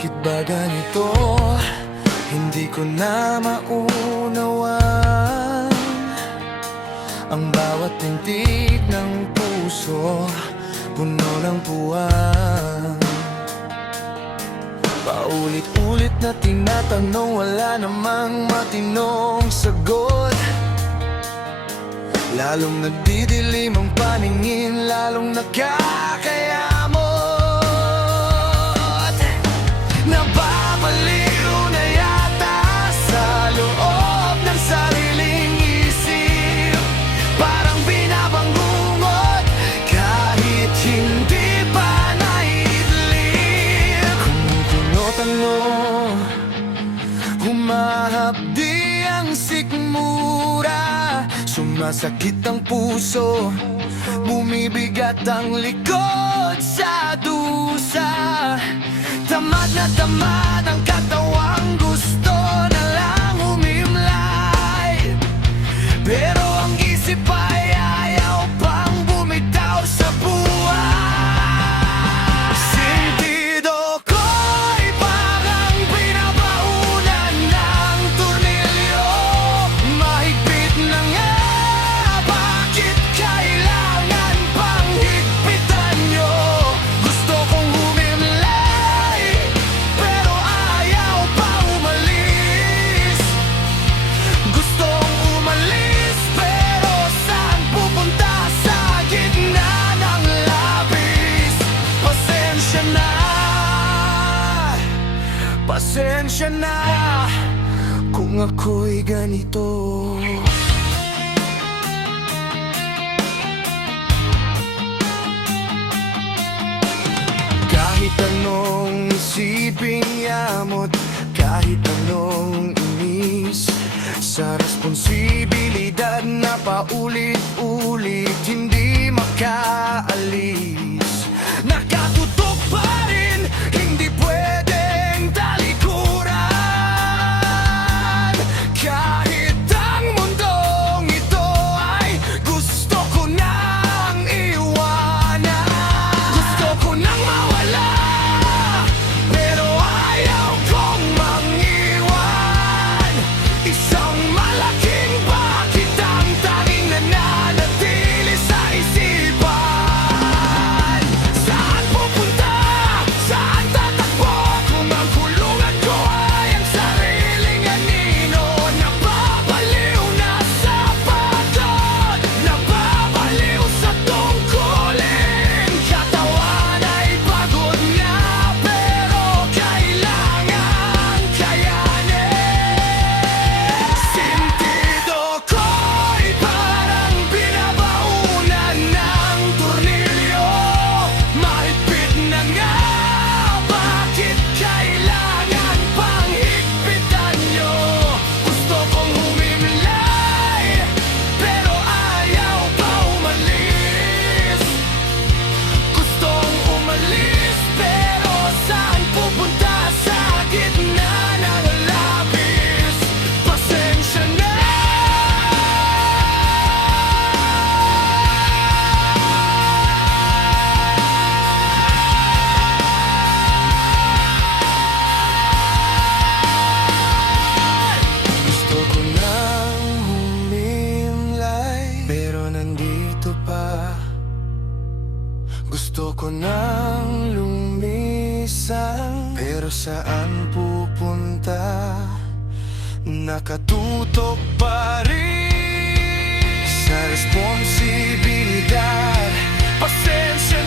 Bakit ba ganito? Hindi ko na maunawaan. Ang bawat tintig ng puso puno ng puwang. Paulit-ulit na tinatanong, wala namang matinong sagot. Lalong nagdidilim ang paningin, lalong nakakayamot. Nababaliw na yata sa loob ng sariling isip. Parang binabangungot kahit hindi pa naidlip. Kumukulo-talo, humahapdi ang sikmura. Sumasakit ang puso, bumibigat ang likod sa dusa. Tamad na tamad ang katawang, gusto na lang humimlay. Pero ang isip ay ayaw pang bumitaw sa buhay. Sentido ko'y parang binabaunan ng tornilyo. Mahigpit na nga, bakit kailangan pang higpitan nyo? Gusto kong humimlay, pero ayaw pa umalis. Gustong umalis, pero saan pupunta? Sa gitna ng labis. Pasensya na, pasensya na kung ako'y ganito. Kahit anong isiping yamot, kahit anong inis, sa responsibilidad na paulit-ulit hindi makaalis. Nakatutok pa rin, hindi pwedeng talikuran. Kahit ang mundong ito ay gusto ko nang iwanan. Gusto ko nang mawala, pero ayaw kong mangiwan. Isang malaking bakit ang tanging nananatili sa isipan. Saan pupunta? Saan tatakbo? Kung ang kulungan ko ay ang sariling anino. Nababaliw na sa pagod, nababaliw sa tungkulin. Katawan ay pagod na, pero kailangan kayanin. Sentido ko'y parang binabaunan ng tornilyo. Mahigpit na nga, bakit kailangan pang higpitan nyo? Gusto kong humimlay, pero ayaw pa umalis. Gustong umalis, pero saan pupunta? Sa gitna ng labis. Pasensya na. Gusto ko nang humimlay, pero nandito pa. Gusto ko nang lumisan, pero saan pupunta? Nakatutok pa rin sa responsibilidad. Pasensya